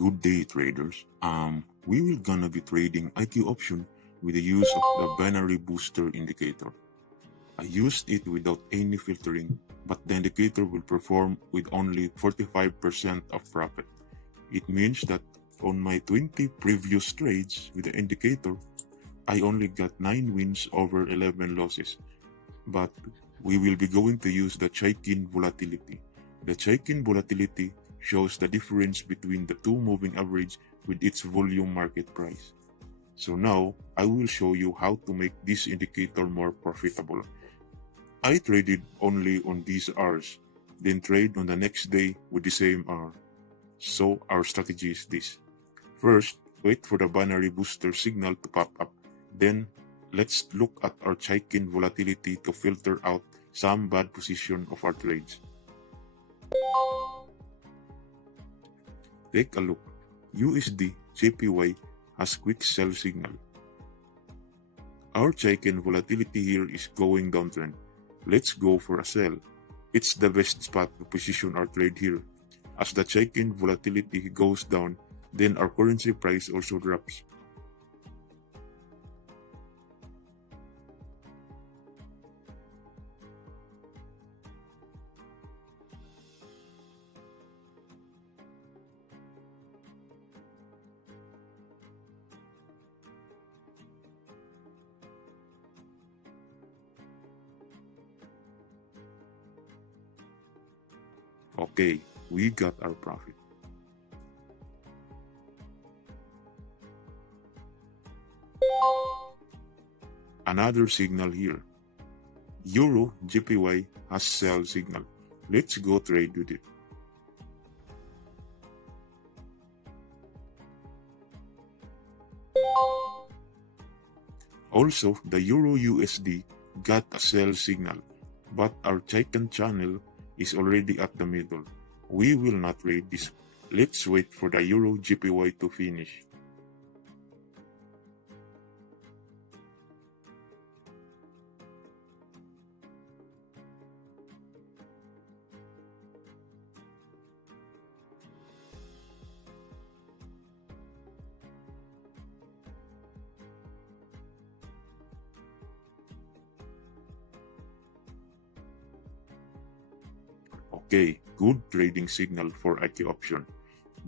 Good day, traders. We will gonna be trading IQ option with the use of the binary booster indicator. I used it without any filtering, but the indicator will perform with only 45% of profit. It means that on my 20 previous trades with the indicator, I only got 9 wins over 11 losses. But we will be going to use the Chaikin Volatility. The Chaikin Volatility shows the difference between the two moving average with its volume market price. So now, I will show you how to make this indicator more profitable. I traded only on these hours, then trade on the next day with the same hour. So our strategy is this. First, wait for the binary booster signal to pop up. Then, let's look at our Chaikin Volatility to filter out some bad position of our trades. Take a look. USD JPY has quick sell signal. Our Chaikin Volatility here is going downtrend. Let's go for a sell. It's the best spot to position our trade here. As the Chaikin Volatility goes down, then our currency price also drops. Okay, we got our profit. Another signal here. Euro JPY has sell signal. Let's go trade with it. Also, the Euro USD got a sell signal, but our Chaikin channel is already at the middle. We will not trade this. Let's wait for the Euro JPY to finish. Okay, good trading signal for IQ option.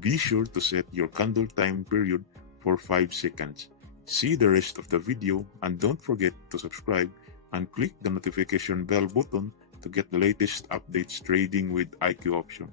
Be sure to set your candle time period for 5 seconds. See the rest of the video and don't forget to subscribe and click the notification bell button to get the latest updates trading with IQ option.